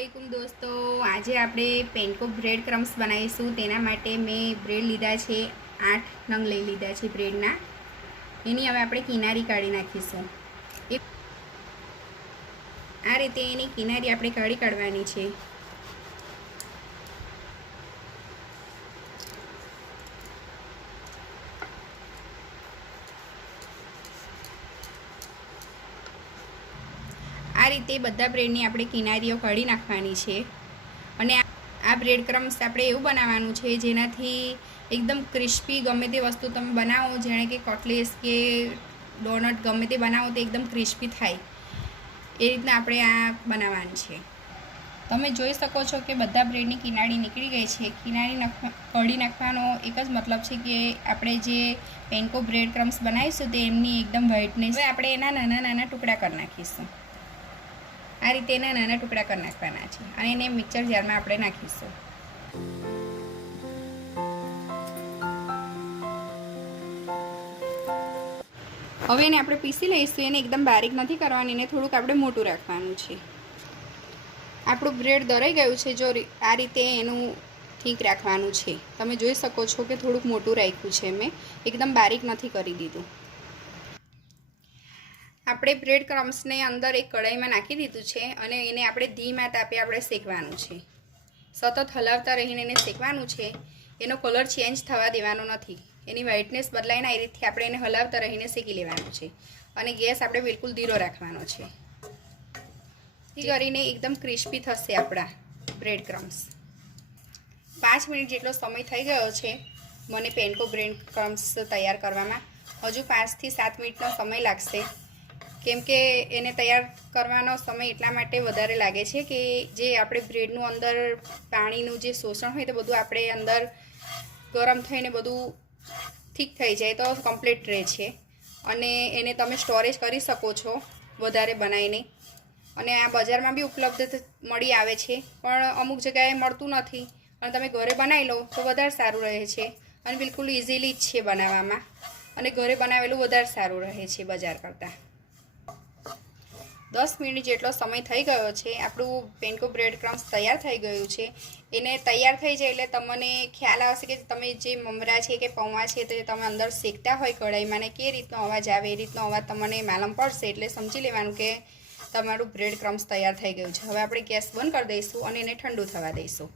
अस्सलामुअलैकुम दोस्तों, आज આપણે પેનકો બ્રેડ ક્રમ્સ બનાવીશું। તેના માટે મેં બ્રેડ લીધા છે, 8 નંગ લઈ લીધા છે બ્રેડના। એની હવે આપણે કિનારી કાઢી નાખીશું। આ રીતે એની કિનારી આપણે કાઢવાની છે। આ રીતે બધા બ્રેડની આપણે કિનારીઓ કાઢી નાખવાની છે। અને આ બ્રેડ ક્રમ્સ આપણે એવું બનાવવાનું છે જેનાથી એકદમ ક્રિસ્પી ગમે તે વસ્તુ તમે બનાવો, જેણે કે કટલેસ કે ડોનટ ગમે તે બનાવો તો એકદમ ક્રિસ્પી થાય એ રીતના આપણે આ બનાવવાનું છે। તમે જોઈ શકો છો કે બધા બ્રેડની કિનારી નીકળી ગઈ છે। કિનારી કાઢી નાખવાનો એક જ મતલબ છે કે આપણે જે પેનકો બ્રેડ ક્રમ્સ બનાવીશું તે એમની એકદમ વ્હાઇટનેસ। હવે આપણે એના નાના નાના ટુકડા કરી નાખીશું। આ રીતે એના નાના ટુકડા કરી નાખવાના છે અને એને મિક્સર જારમાં આપણે નાખીશું। હવે એને આપણે પીસી લઈશું। એને એકદમ બારીક નથી કરવાની, એને થોડુંક આપણે મોટું રાખવાનું છે। આપણું બ્રેડ દરાઈ ગયું છે, જો આ રીતે એનું ઠીક રાખવાનું છે। તમે જોઈ શકો છો કે થોડુંક મોટું રાખ્યું છે, મેં એકદમ બારીક નથી કરી દીધું। આપણે બ્રેડ ક્રમ્સને અંદર એક કઢાઈમાં નાખી દીધું છે અને એને આપણે ધીમા તાપે આપણે શેકવાનું છે। સતત હલાવતા રહીને એને શેકવાનું છે। એનો કલર ચેન્જ થવા દેવાનો નથી, એની વ્હાઇટનેસ બદલાય ના એ રીતથી આપણે એને હલાવતા રહીને શેકી લેવાનું છે અને ગેસ આપણે બિલકુલ ધીરો રાખવાનો છે, જેથી કરીને એકદમ ક્રિસ્પી થશે આપણા બ્રેડ ક્રમ્સ। 5 મિનિટ જેટલો સમય થઈ ગયો છે મને પેનકો બ્રેડ ક્રમ્સ તૈયાર કરવામાં। હજુ 5 થી 7 મિનિટનો સમય લાગશે, કેમ કે એને તૈયાર કરવાનો સમય એટલા માટે વધારે લાગે છે કે જે આપણે બ્રેડનું અંદર પાણીનું જે શોષણ હોય તે બધું આપણે અંદર ગરમ થઈને બધું ઠીક થઈ જાય તો કમ્પ્લીટ રહે છે અને એને તમે સ્ટોરેજ કરી શકો છો વધારે બનાવીને। અને આ બજારમાં બી ઉપલબ્ધ મળી આવે છે, પણ અમુક જગ્યાએ મળતું નથી અને તમે ઘરે બનાવી લો તો વધારે સારું રહે છે અને બિલકુલ ઇઝીલી જ છે બનાવવામાં અને ઘરે બનાવેલું વધારે સારું રહે છે બજાર કરતાં। 10 મિનિટ જેટલો સમય થઈ ગયો છે। આપણું પેનકો બ્રેડ ક્રમ્સ તૈયાર થઈ ગયું છે। એને તૈયાર થઈ જાય એટલે તમને ખ્યાલ આવશે કે તમે જે મમરા છે કે પૌવા છે તે તમે અંદર શેકતા હોય કઢાઈમાં ને કે રીતનો અવાજ આવે, એ રીતનો અવાજ તમને માલુમ પડશે એટલે સમજી લેવાનું કે તમારું બ્રેડ ક્રમ્સ તૈયાર થઈ ગયું છે। હવે આપણે ગેસ બંધ કરી દઈશું અને એને ઠંડુ થવા દઈશું।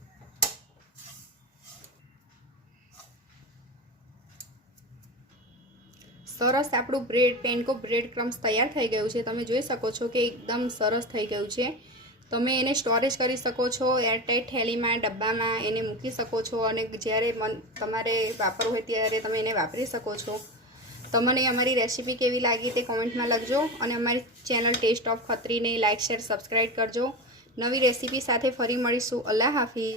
સરસ આપણું પેનકો બ્રેડ ક્રમ્સ તૈયાર થઈ ગયું છે। તમે જોઈ શકો છો કે એકદમ સરસ થઈ ગયું છે। તમે એને સ્ટોરેજ કરી શકો છો, એરટાઈટ થેલીમાં ડબ્બામાં એને મૂકી શકો છો અને જ્યારે તમારે વાપરવું હોય ત્યારે તમે એને વાપરી શકો છો। તમને અમારી રેસીપી કેવી લાગી તે કોમેન્ટમાં લખજો અને અમારી ચેનલ ટેસ્ટ ઓફ ખત્રીને લાઇક, શેર, સબસ્ક્રાઈબ કરજો। નવી રેસીપી સાથે ફરી મળીશું। અલ્લાહ હાફિઝ।